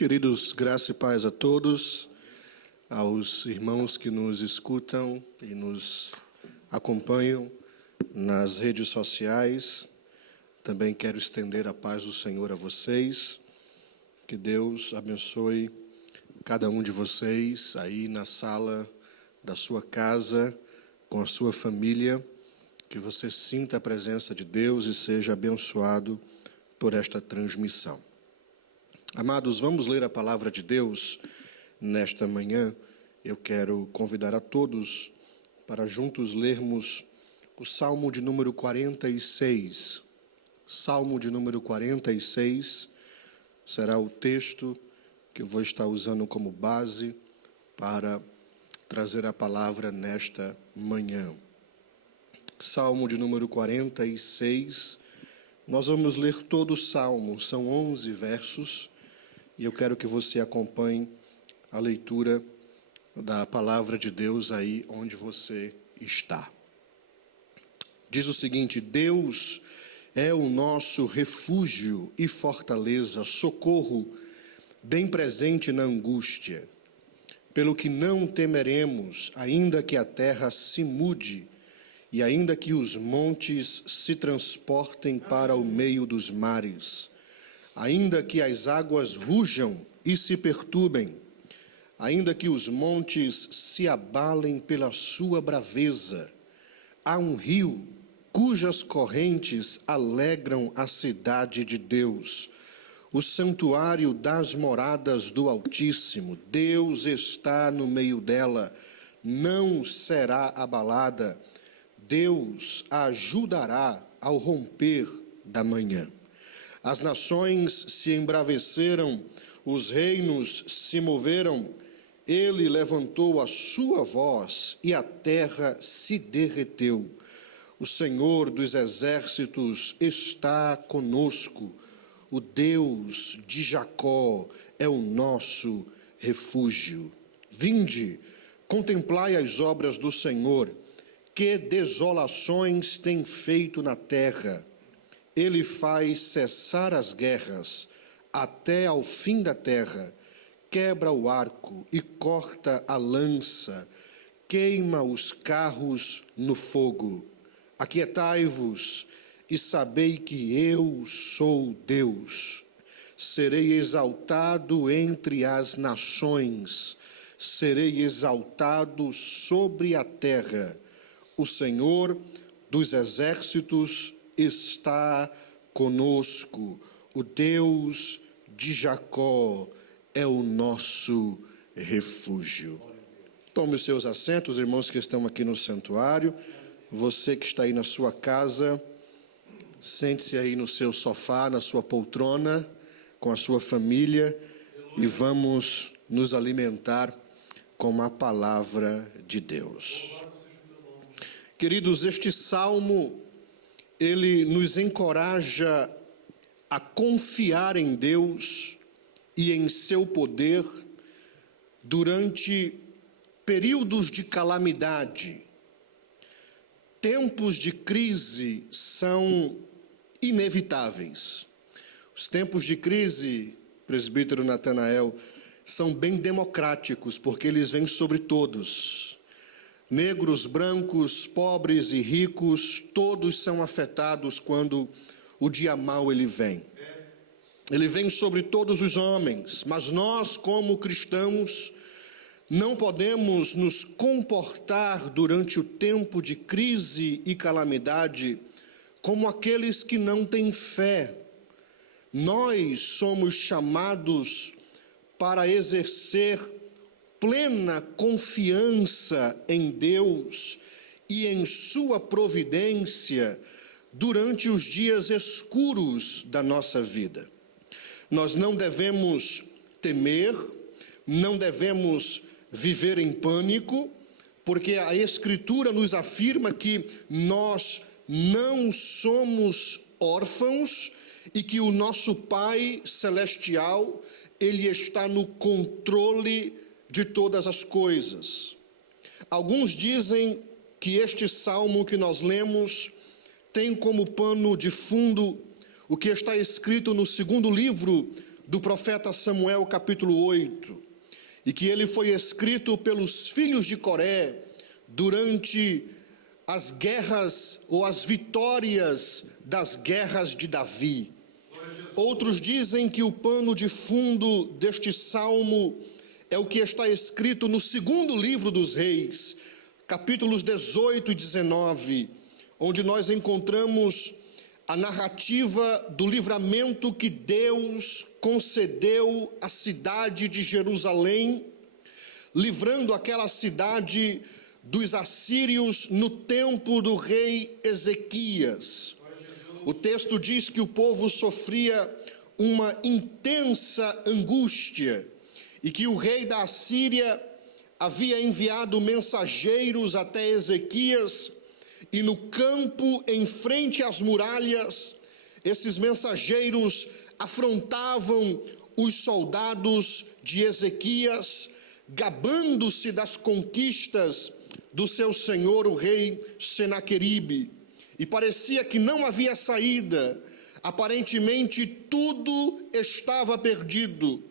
Queridos, graça e paz a todos, aos irmãos que nos escutam e nos acompanham nas redes sociais. Também quero estender a paz do Senhor a vocês. Que Deus abençoe cada um de vocês aí na sala da sua casa, com a sua família. Que você sinta a presença de Deus e seja abençoado por esta transmissão. Amados, vamos ler a palavra de Deus nesta manhã. Eu quero convidar a todos para juntos lermos o Salmo de número 46. Salmo de número 46 será o texto que eu vou estar usando como base para trazer a palavra nesta manhã. Salmo de número 46. Nós vamos ler todo o Salmo, são 11 versos. E eu quero que você acompanhe a leitura da palavra de Deus aí onde você está. Diz o seguinte: Deus é o nosso refúgio e fortaleza, socorro bem presente na angústia. Pelo que não temeremos, ainda que a terra se mude, e ainda que os montes se transportem para o meio dos mares, ainda que as águas rujam e se perturbem, ainda que os montes se abalem pela sua braveza, há um rio cujas correntes alegram a cidade de Deus, o santuário das moradas do Altíssimo. Deus está no meio dela, não será abalada. Deus a ajudará ao romper da manhã. As nações se embraveceram, os reinos se moveram, ele levantou a sua voz e a terra se derreteu. O Senhor dos exércitos está conosco, o Deus de Jacó é o nosso refúgio. Vinde, contemplai as obras do Senhor, que desolações tem feito na terra. Ele faz cessar as guerras até ao fim da terra, quebra o arco e corta a lança, queima os carros no fogo. Aquietai-vos e sabei que eu sou Deus. Serei exaltado entre as nações, serei exaltado sobre a terra. O Senhor dos exércitos está conosco, o Deus de Jacó é o nosso refúgio. Tome os seus assentos, irmãos que estão aqui no santuário. Você que está aí na sua casa, sente-se aí no seu sofá, na sua poltrona, com a sua família, e vamos nos alimentar com a palavra de Deus. Queridos, este salmo, ele nos encoraja a confiar em Deus e em seu poder durante períodos de calamidade. Tempos de crise são inevitáveis. Os tempos de crise, presbítero Natanael, são bem democráticos, porque eles vêm sobre todos. Negros, brancos, pobres e ricos, todos são afetados quando o dia mau ele vem. Ele vem sobre todos os homens, mas nós, como cristãos, não podemos nos comportar durante o tempo de crise e calamidade como aqueles que não têm fé. Nós somos chamados para exercer plena confiança em Deus e em sua providência durante os dias escuros da nossa vida. Nós não devemos temer, não devemos viver em pânico, porque a Escritura nos afirma que nós não somos órfãos e que o nosso Pai Celestial, Ele está no controle de todas as coisas. Alguns dizem que este salmo que nós lemos tem como pano de fundo o que está escrito no segundo livro do profeta Samuel, capítulo 8, e que ele foi escrito pelos filhos de Coré durante as guerras ou as vitórias das guerras de Davi. Outros dizem que o pano de fundo deste salmo é o que está escrito no segundo livro dos Reis, capítulos 18 e 19, onde nós encontramos a narrativa do livramento que Deus concedeu à cidade de Jerusalém, livrando aquela cidade dos assírios no tempo do rei Ezequias. O texto diz que o povo sofria uma intensa angústia e que o rei da Assíria havia enviado mensageiros até Ezequias, e no campo, em frente às muralhas, esses mensageiros afrontavam os soldados de Ezequias, gabando-se das conquistas do seu senhor, o rei Senaqueribe. E parecia que não havia saída, aparentemente tudo estava perdido.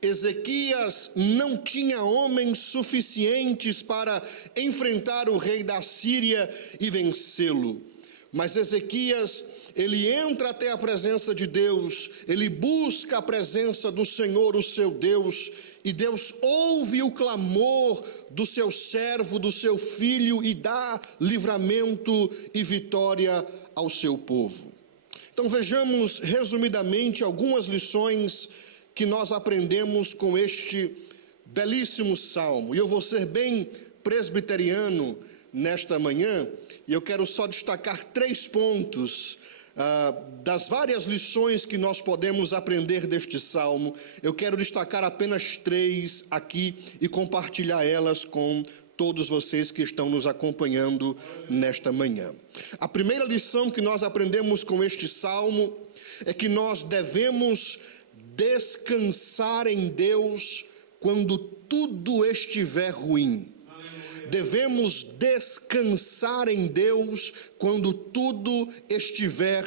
Ezequias não tinha homens suficientes para enfrentar o rei da Síria e vencê-lo. Mas Ezequias, ele entra até a presença de Deus, ele busca a presença do Senhor, o seu Deus, e Deus ouve o clamor do seu servo, do seu filho, e dá livramento e vitória ao seu povo. Então vejamos resumidamente algumas lições que nós aprendemos com este belíssimo salmo. E eu vou ser bem presbiteriano nesta manhã, e eu quero só destacar 3 pontos das várias lições que nós podemos aprender deste salmo. Eu quero destacar apenas 3 aqui e compartilhar elas com todos vocês que estão nos acompanhando nesta manhã. A primeira lição que nós aprendemos com este salmo é que nós devemos descansar em Deus quando tudo estiver ruim. Devemos descansar em Deus quando tudo estiver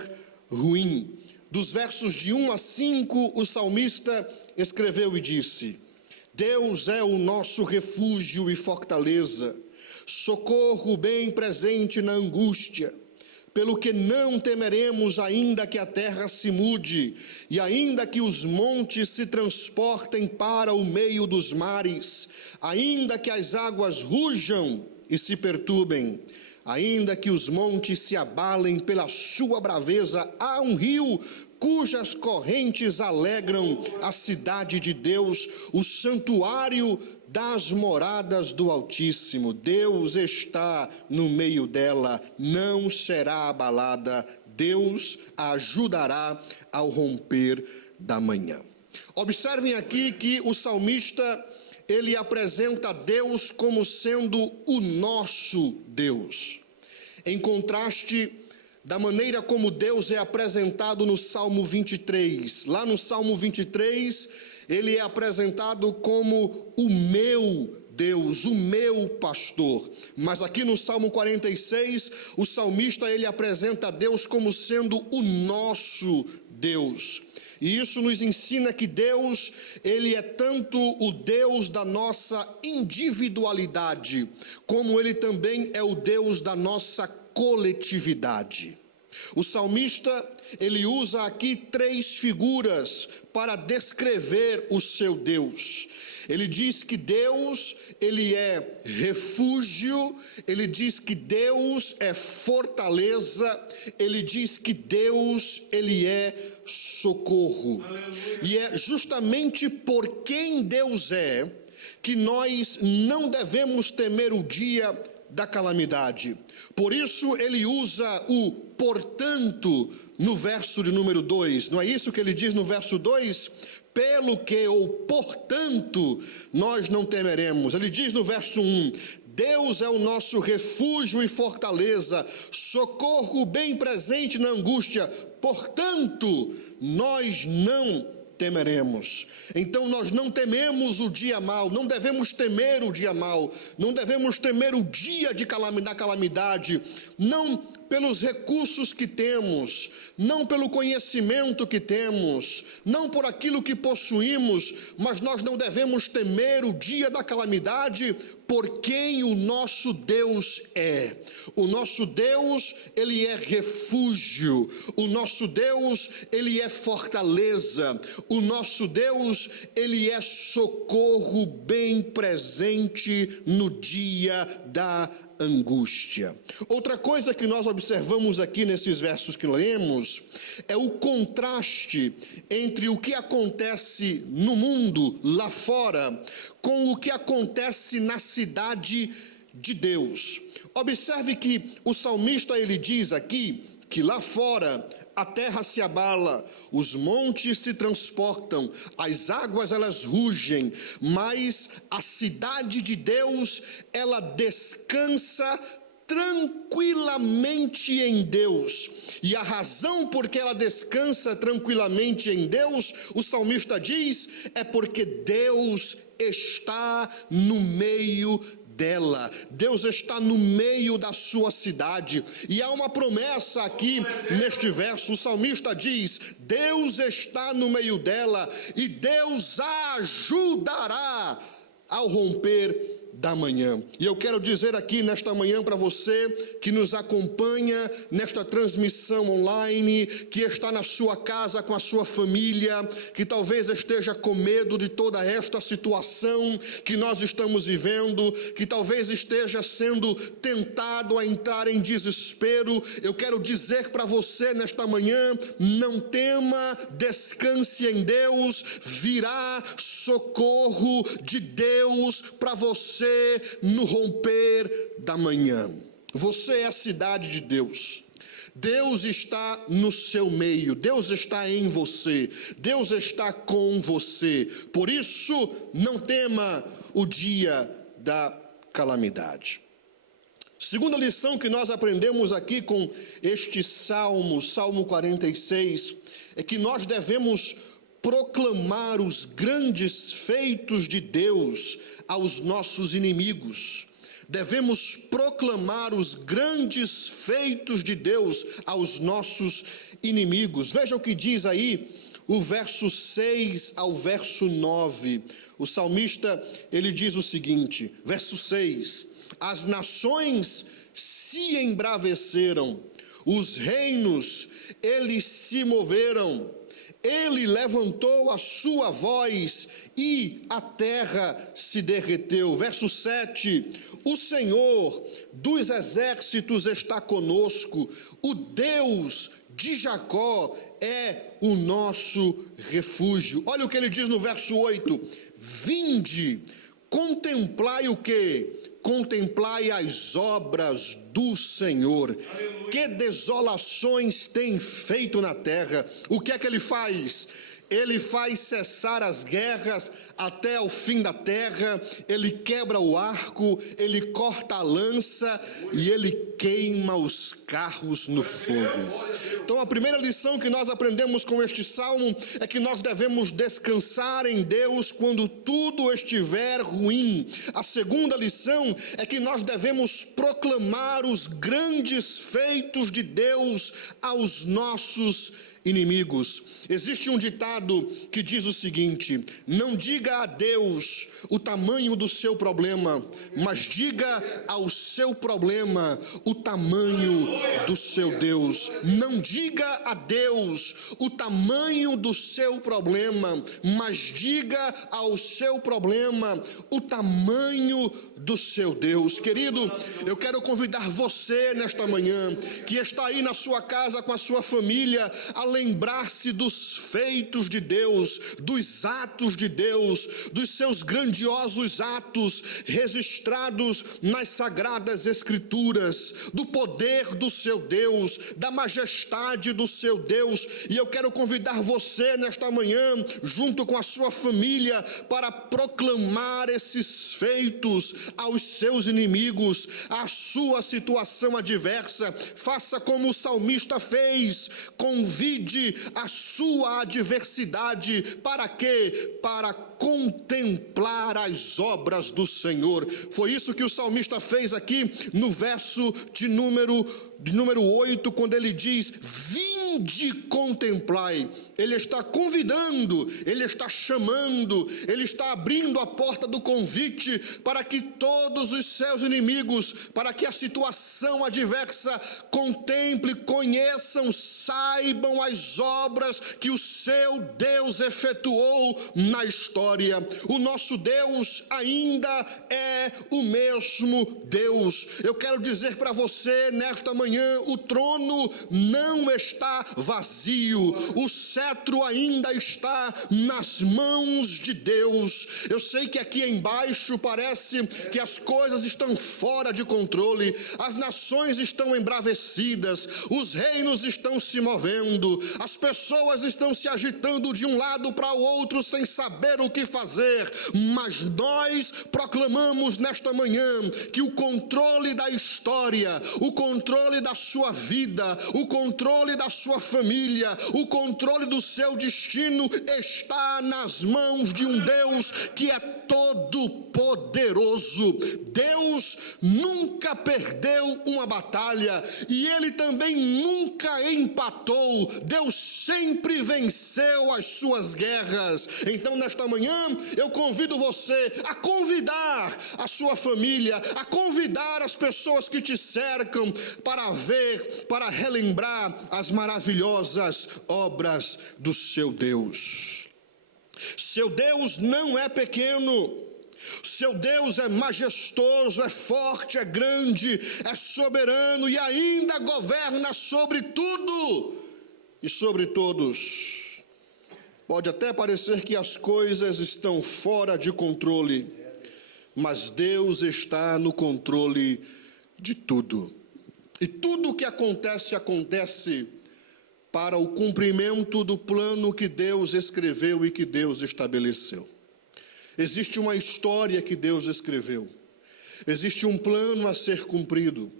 ruim. Dos versos de 1 a 5, o salmista escreveu e disse: Deus é o nosso refúgio e fortaleza, socorro bem presente na angústia. Pelo que não temeremos, ainda que a terra se mude, e ainda que os montes se transportem para o meio dos mares, ainda que as águas rujam e se perturbem, ainda que os montes se abalem pela sua braveza, há um rio cujas correntes alegram a cidade de Deus, o santuário das moradas do Altíssimo. Deus está no meio dela, não será abalada, Deus a ajudará ao romper da manhã. Observem aqui que o salmista, ele apresenta Deus como sendo o nosso Deus, em contraste da maneira como Deus é apresentado no Salmo 23. Lá no Salmo 23, ele é apresentado como o meu Deus, o meu pastor. Mas aqui no Salmo 46, o salmista, ele apresenta Deus como sendo o nosso Deus. E isso nos ensina que Deus, ele é tanto o Deus da nossa individualidade, como ele também é o Deus da nossa coletividade. O salmista, ele usa aqui 3 figuras para descrever o seu Deus. Ele diz que Deus, ele é refúgio, ele diz que Deus é fortaleza, ele diz que Deus, ele é socorro. E é justamente por quem Deus é que nós não devemos temer o dia da calamidade. Por isso ele usa o portanto no verso de número 2. Não é isso que ele diz no verso 2? Pelo que ou portanto nós não temeremos. Ele diz no verso 1: Deus é o nosso refúgio e fortaleza, socorro bem presente na angústia, portanto nós não temeremos. Então nós não tememos o dia mau, não devemos temer o dia mau, não devemos temer o dia da calamidade, não pelos recursos que temos, não pelo conhecimento que temos, não por aquilo que possuímos, mas nós não devemos temer o dia da calamidade, por quem o nosso Deus é. O nosso Deus, ele é refúgio. O nosso Deus, ele é fortaleza. O nosso Deus, ele é socorro bem presente no dia da angústia. Outra coisa que nós observamos aqui nesses versos que lemos é o contraste entre o que acontece no mundo lá fora com o que acontece na cidade de Deus. Observe que o salmista ele diz aqui que lá fora a terra se abala, os montes se transportam, as águas elas rugem, mas a cidade de Deus, ela descansa tranquilamente em Deus. E a razão por que ela descansa tranquilamente em Deus, o salmista diz, é porque Deus está no meio dela. Deus está no meio da sua cidade. E há uma promessa aqui neste verso. O salmista diz: Deus está no meio dela e Deus a ajudará ao romper da manhã. E eu quero dizer aqui nesta manhã para você que nos acompanha nesta transmissão online, que está na sua casa com a sua família, que talvez esteja com medo de toda esta situação que nós estamos vivendo, que talvez esteja sendo tentado a entrar em desespero. Eu quero dizer para você nesta manhã: não tema, descanse em Deus, virá socorro de Deus para você no romper da manhã. Você é a cidade de Deus. Deus está no seu meio, Deus está em você, Deus está com você. Por isso, não tema o dia da calamidade. Segunda lição que nós aprendemos aqui com este Salmo 46, é que nós devemos proclamar os grandes feitos de Deus aos nossos inimigos. Devemos proclamar os grandes feitos de Deus aos nossos inimigos. Veja o que diz aí o verso 6 ao verso 9. O salmista, ele diz o seguinte, verso 6: as nações se embraveceram, os reinos, eles se moveram. Ele levantou a sua voz e a terra se derreteu. Verso 7, o Senhor dos exércitos está conosco, o Deus de Jacó é o nosso refúgio. Olha o que ele diz no verso 8, vinde, contemplai o quê? Contemplai as obras do Senhor. Aleluia. Que desolações tem feito na terra. O que é que ele faz? Ele faz cessar as guerras até o fim da terra, ele quebra o arco, ele corta a lança e ele queima os carros no fogo. Então a primeira lição que nós aprendemos com este salmo é que nós devemos descansar em Deus quando tudo estiver ruim. A segunda lição é que nós devemos proclamar os grandes feitos de Deus aos nossos inimigos. Existe um ditado que diz o seguinte: não diga a Deus o tamanho do seu problema, mas diga ao seu problema o tamanho do seu Deus. Não diga a Deus o tamanho do seu problema, mas diga ao seu problema o tamanho do seu Deus. Querido, eu quero convidar você nesta manhã, que está aí na sua casa com a sua família, a lembrar-se dos feitos de Deus, dos atos de Deus, dos seus grandiosos atos registrados nas sagradas escrituras, do poder do seu Deus, da majestade do seu Deus. E eu quero convidar você nesta manhã, junto com a sua família, para proclamar esses feitos aos seus inimigos, à sua situação adversa. Faça como o salmista fez, convide divide a sua adversidade. Para quê? Para contemplar as obras do Senhor. Foi isso que o salmista fez aqui no verso de número 8, quando ele diz: vinde contemplai. Ele está convidando, ele está chamando, ele está abrindo a porta do convite para que todos os seus inimigos, para que a situação adversa contemple, conheçam, saibam as obras que o seu Deus efetuou na história. O nosso Deus ainda é o mesmo Deus. Eu quero dizer para você nesta manhã: o trono não está vazio, o cetro ainda está nas mãos de Deus. Eu sei que aqui embaixo parece que as coisas estão fora de controle, as nações estão embravecidas, os reinos estão se movendo, as pessoas estão se agitando de um lado para o outro sem saber o que fazer, mas nós proclamamos nesta manhã que o controle da história, o controle da sua vida, o controle da sua família, o controle do seu destino está nas mãos de um Deus que é todo poderoso. Deus nunca perdeu uma batalha e ele também nunca empatou. Deus sempre venceu as suas guerras. Então nesta manhã eu convido você a convidar a sua família, a convidar as pessoas que te cercam para ver, para relembrar as maravilhosas obras do seu Deus. Seu Deus não é pequeno, seu Deus é majestoso, é forte, é grande, é soberano e ainda governa sobre tudo e sobre todos. Pode até parecer que as coisas estão fora de controle, mas Deus está no controle de tudo. E tudo o que acontece, acontece para o cumprimento do plano que Deus escreveu e que Deus estabeleceu. Existe uma história que Deus escreveu, existe um plano a ser cumprido,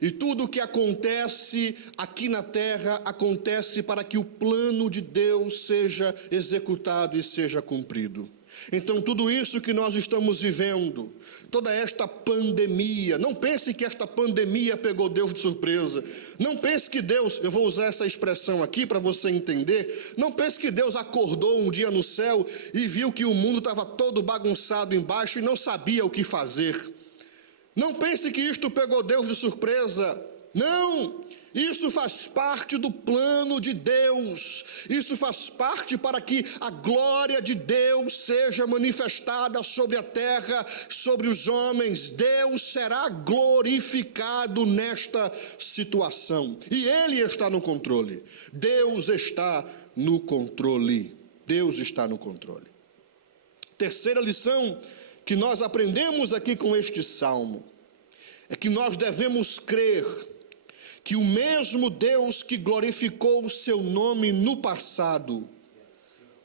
e tudo o que acontece aqui na terra acontece para que o plano de Deus seja executado e seja cumprido. Então tudo isso que nós estamos vivendo, toda esta pandemia, não pense que esta pandemia pegou Deus de surpresa, não pense que Deus, eu vou usar essa expressão aqui para você entender, não pense que Deus acordou um dia no céu e viu que o mundo estava todo bagunçado embaixo e não sabia o que fazer. Não pense que isto pegou Deus de surpresa, não. Isso faz parte do plano de Deus, isso faz parte para que a glória de Deus seja manifestada sobre a terra, sobre os homens. Deus será glorificado nesta situação, e Ele está no controle. Deus está no controle, Deus está no controle. Terceira lição que nós aprendemos aqui com este salmo, é que nós devemos crer que o mesmo Deus que glorificou o seu nome no passado,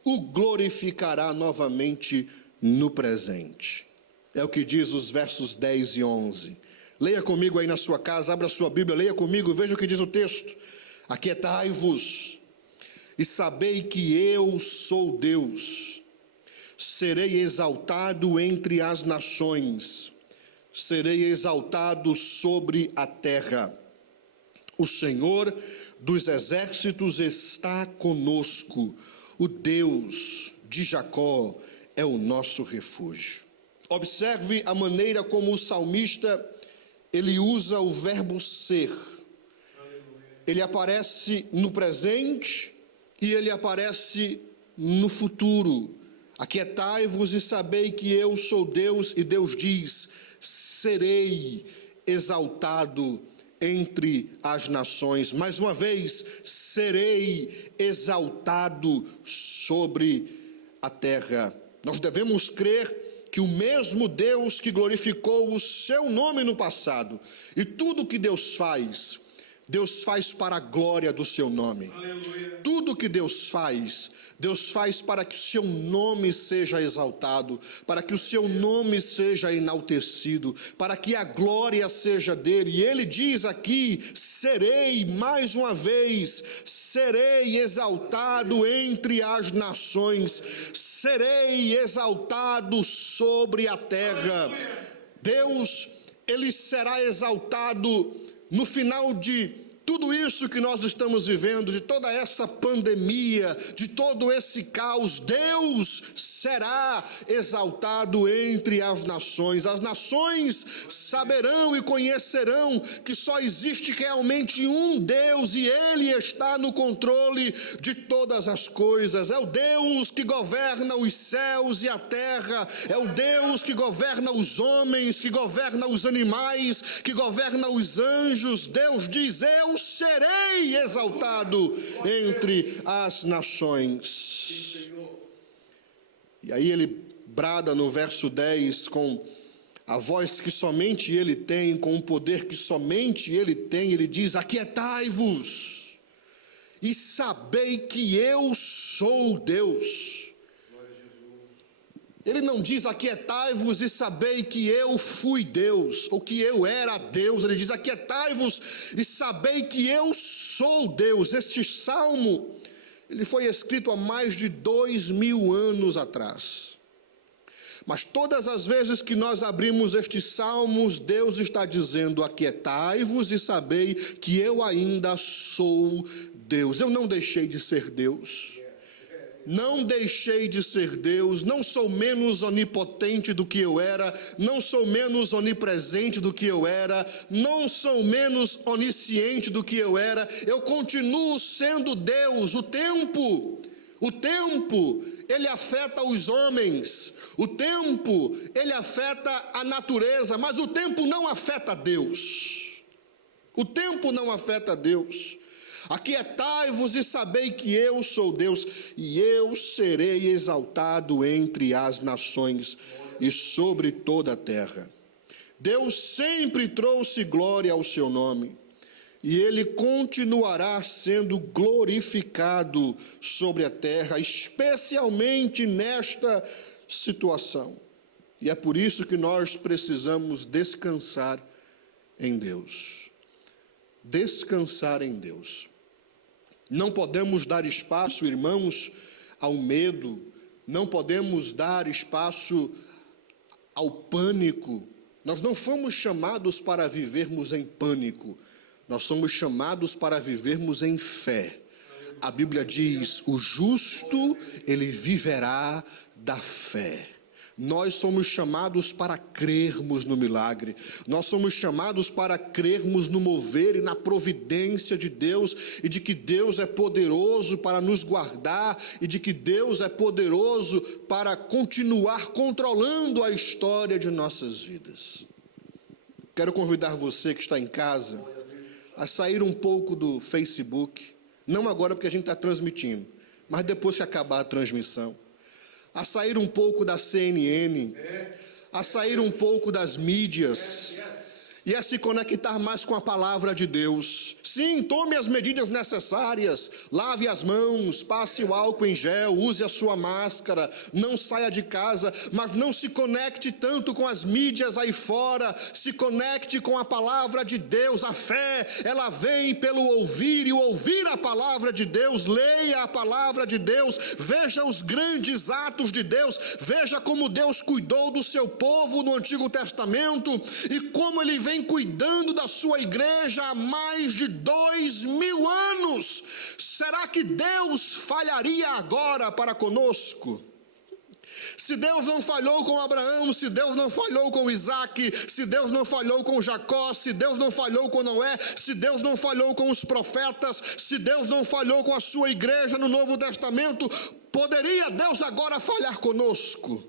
o glorificará novamente no presente. É o que diz os versos 10 e 11. Leia comigo aí na sua casa, abra sua Bíblia, leia comigo, veja o que diz o texto. Aquietai-vos e sabei que eu sou Deus. Serei exaltado entre as nações, serei exaltado sobre a terra. O Senhor dos exércitos está conosco, o Deus de Jacó é o nosso refúgio. Observe a maneira como o salmista, ele usa o verbo ser. Ele aparece no presente e ele aparece no futuro. Aquietai-vos e sabei que eu sou Deus, e Deus diz: serei exaltado entre as nações. Mais uma vez, serei exaltado sobre a terra. Nós devemos crer que o mesmo Deus que glorificou o seu nome no passado, e tudo que Deus faz, Deus faz para a glória do seu nome. Aleluia. Tudo que Deus faz para que o seu nome seja exaltado, para que o seu nome seja enaltecido, para que a glória seja dele. E ele diz aqui: serei, mais uma vez, serei exaltado entre as nações, serei exaltado sobre a terra. Deus, ele será exaltado no final de tudo isso que nós estamos vivendo, de toda essa pandemia, de todo esse caos. Deus será exaltado entre as nações. As nações saberão e conhecerão que só existe realmente um Deus, e Ele está no controle de todas as coisas. É o Deus que governa os céus e a terra, é o Deus que governa os homens, que governa os animais, que governa os anjos. Deus diz: eu serei exaltado entre as nações. E aí ele brada no verso 10 com a voz que somente ele tem, com o poder que somente ele tem. Ele diz: aquietai-vos e sabei que eu sou Deus. Ele não diz: aquietai-vos e sabei que eu fui Deus, ou que eu era Deus. Ele diz: aquietai-vos e sabei que eu sou Deus. Este salmo, ele foi escrito há mais de 2000 anos atrás. Mas todas as vezes que nós abrimos estes salmos, Deus está dizendo: aquietai-vos e sabei que eu ainda sou Deus. Eu não deixei de ser Deus. Não deixei de ser Deus, não sou menos onipotente do que eu era, não sou menos onipresente do que eu era, não sou menos onisciente do que eu era. Eu continuo sendo Deus. O tempo, ele afeta os homens, o tempo, ele afeta a natureza, mas o tempo não afeta Deus. O tempo não afeta Deus. Aquietai-vos e sabei que eu sou Deus, e eu serei exaltado entre as nações e sobre toda a terra. Deus sempre trouxe glória ao seu nome, e ele continuará sendo glorificado sobre a terra, especialmente nesta situação. E é por isso que nós precisamos descansar em Deus. Descansar em Deus. Não podemos dar espaço, irmãos, ao medo, não podemos dar espaço ao pânico. Nós não fomos chamados para vivermos em pânico, nós somos chamados para vivermos em fé. A Bíblia diz: o justo, ele viverá da fé. Nós somos chamados para crermos no milagre, nós somos chamados para crermos no mover e na providência de Deus, e de que Deus é poderoso para nos guardar, e de que Deus é poderoso para continuar controlando a história de nossas vidas. Quero convidar você que está em casa a sair um pouco do Facebook, não agora porque a gente está transmitindo, mas depois que acabar a transmissão. A sair um pouco da CNN, a sair um pouco das mídias, e a se conectar mais com a palavra de Deus. Sim, tome as medidas necessárias, lave as mãos, passe o álcool em gel, use a sua máscara, não saia de casa, mas não se conecte tanto com as mídias aí fora, se conecte com a palavra de Deus. A fé, ela vem pelo ouvir, e o ouvir a palavra de Deus. Leia a palavra de Deus, veja os grandes atos de Deus, veja como Deus cuidou do seu povo no Antigo Testamento, e como ele vem cuidando da sua igreja há mais de 2000 anos. Será que Deus falharia agora para conosco? Se Deus não falhou com Abraão, se Deus não falhou com Isaac, se Deus não falhou com Jacó, se Deus não falhou com Noé, se Deus não falhou com os profetas, se Deus não falhou com a sua igreja no Novo Testamento, poderia Deus agora falhar conosco?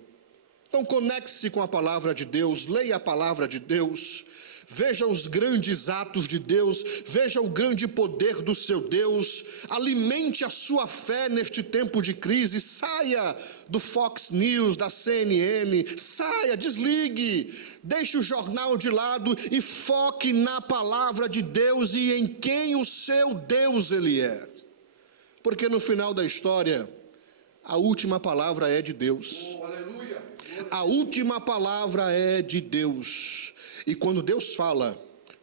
Então conecte-se com a palavra de Deus, leia a palavra de Deus, veja os grandes atos de Deus, veja o grande poder do seu Deus, alimente a sua fé neste tempo de crise. Saia do Fox News, da CNN, saia, desligue, Deixe o jornal de lado e foque na palavra de Deus e em quem o seu Deus ele é. Porque no final da história, a última palavra é de Deus. A última palavra é de Deus. E quando Deus fala,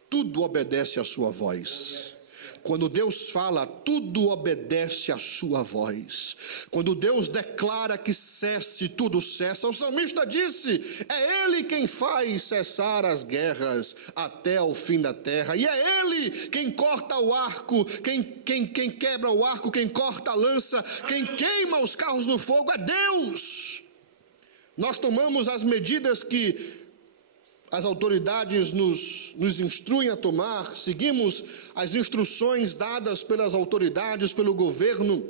tudo obedece à sua voz. Quando Deus fala, tudo obedece à sua voz. Quando Deus declara que cesse, tudo cessa. O salmista disse: é Ele quem faz cessar as guerras até ao fim da terra. E é Ele quem corta o arco, quem quebra o arco, quem corta a lança, quem queima os carros no fogo. É Deus. Nós tomamos as medidas que as autoridades nos instruem a tomar, seguimos as instruções dadas pelas autoridades, pelo governo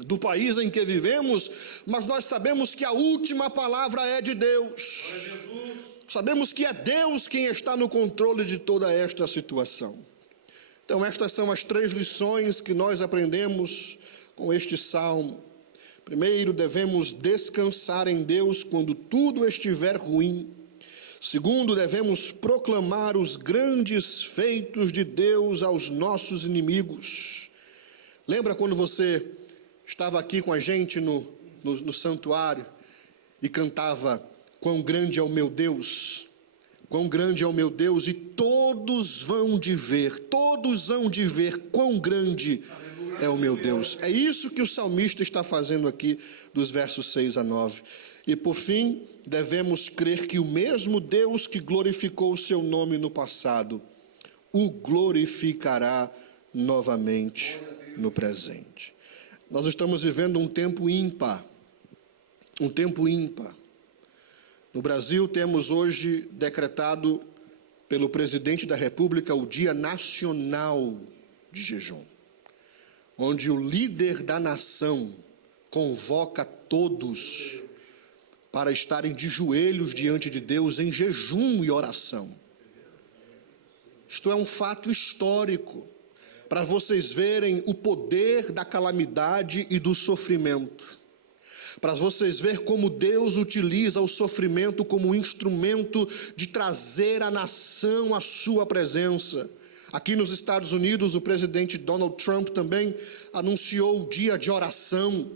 do país em que vivemos, mas nós sabemos que a última palavra é de Deus. Sabemos que é Deus quem está no controle de toda esta situação. Então, estas são as 3 lições que nós aprendemos com este salmo. Primeiro, devemos descansar em Deus quando tudo estiver ruim. Segundo, devemos proclamar os grandes feitos de Deus aos nossos inimigos. Lembra quando você estava aqui com a gente no santuário e cantava: quão grande é o meu Deus, quão grande é o meu Deus, e todos hão de ver quão grande é o meu Deus. É isso que o salmista está fazendo aqui, dos versos 6 a 9. E por fim, devemos crer que o mesmo Deus que glorificou o seu nome no passado, o glorificará novamente no presente. Nós estamos vivendo um tempo ímpar. No Brasil, temos hoje decretado pelo presidente da República o Dia Nacional de Jejum, onde o líder da nação convoca todos para estarem de joelhos diante de Deus em jejum e oração. Isto é um fato histórico, para vocês verem o poder da calamidade e do sofrimento, para vocês verem como Deus utiliza o sofrimento como instrumento de trazer a nação à sua presença. Aqui nos Estados Unidos, o presidente Donald Trump também anunciou o dia de oração,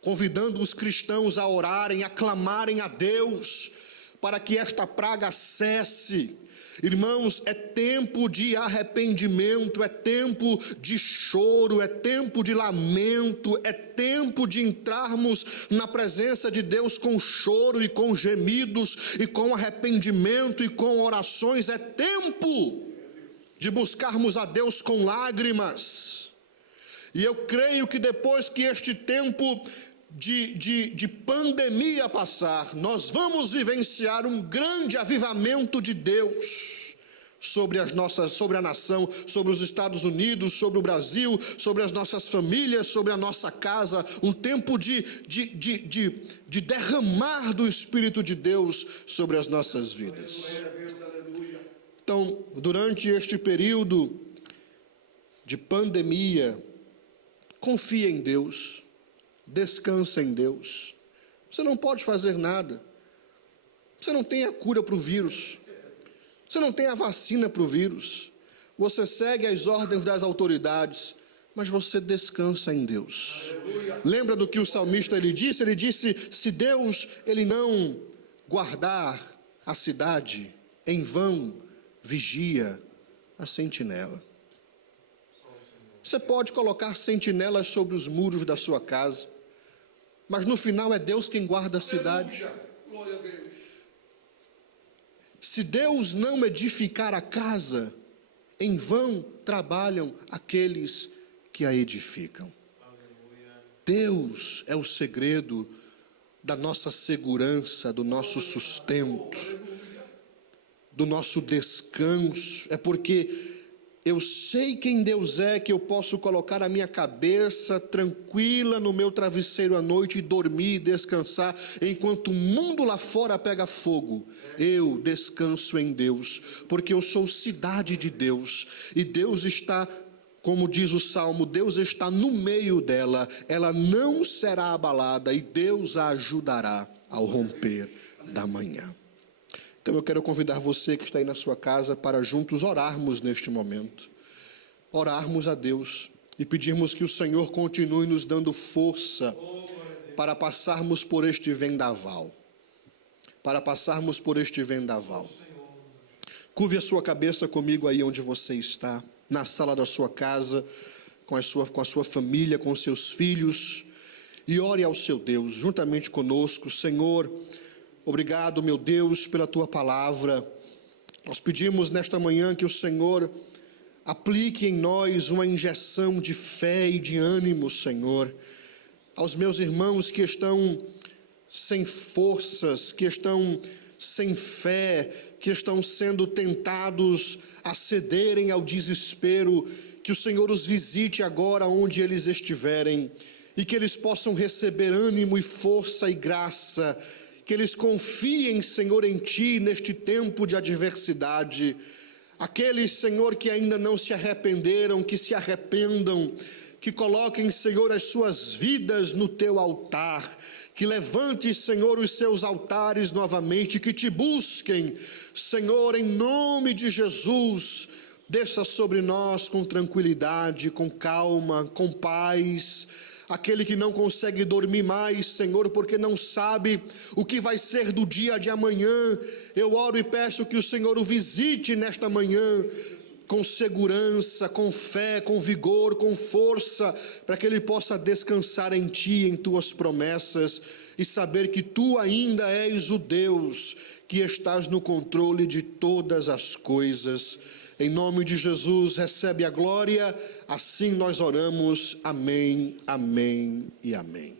convidando os cristãos a orarem, a clamarem a Deus, para que esta praga cesse. Irmãos, é tempo de arrependimento, é tempo de choro, é tempo de lamento, é tempo de entrarmos na presença de Deus com choro e com gemidos, e com arrependimento e com orações. É tempo de buscarmos a Deus com lágrimas. E eu creio que depois que este tempo de pandemia passar, nós vamos vivenciar um grande avivamento de Deus sobre a nação, sobre os Estados Unidos, sobre o Brasil, sobre as nossas famílias, sobre a nossa casa. Um tempo de derramar do Espírito de Deus sobre as nossas vidas. Então, durante este período de pandemia, confia em Deus, descansa em Deus. Você não pode fazer nada. Você não tem a cura para o vírus. Você não tem a vacina para o vírus. Você segue as ordens das autoridades, mas você descansa em Deus. Lembra do que o salmista ele disse? Ele disse: se Deus ele não guardar a cidade, em vão vigia a sentinela. Você pode colocar sentinelas sobre os muros da sua casa, mas no final é Deus quem guarda a cidade. Se Deus não edificar a casa, em vão trabalham aqueles que a edificam. Deus é o segredo da nossa segurança, do nosso sustento, do nosso descanso. É porque eu sei quem Deus é, que eu posso colocar a minha cabeça tranquila no meu travesseiro à noite e dormir e descansar, enquanto o mundo lá fora pega fogo. Eu descanso em Deus, porque eu sou cidade de Deus, e Deus está, como diz o Salmo, Deus está no meio dela, ela não será abalada, e Deus a ajudará ao romper da manhã. Então eu quero convidar você que está aí na sua casa para juntos orarmos neste momento. Orarmos a Deus e pedirmos que o Senhor continue nos dando força para passarmos por este vendaval. Para passarmos por este vendaval. Curve a sua cabeça comigo aí onde você está, na sala da sua casa, com a sua família, com seus filhos, e ore ao seu Deus, juntamente conosco. Senhor, obrigado, meu Deus, pela tua palavra. Nós pedimos nesta manhã que o Senhor aplique em nós uma injeção de fé e de ânimo, Senhor, aos meus irmãos que estão sem forças, que estão sem fé, que estão sendo tentados a cederem ao desespero. Que o Senhor os visite agora onde eles estiverem e que eles possam receber ânimo e força e graça, que eles confiem, Senhor, em Ti neste tempo de adversidade. Aqueles, Senhor, que ainda não se arrependeram, que se arrependam, que coloquem, Senhor, as suas vidas no Teu altar, que levante, Senhor, os seus altares novamente, que Te busquem, Senhor, em nome de Jesus. Desça sobre nós com tranquilidade, com calma, com paz. Aquele que não consegue dormir mais, Senhor, porque não sabe o que vai ser do dia de amanhã, eu oro e peço que o Senhor o visite nesta manhã, com segurança, com fé, com vigor, com força, para que ele possa descansar em Ti, em Tuas promessas, e saber que Tu ainda és o Deus que estás no controle de todas as coisas. Em nome de Jesus, recebe a glória, assim nós oramos, amém, amém e amém.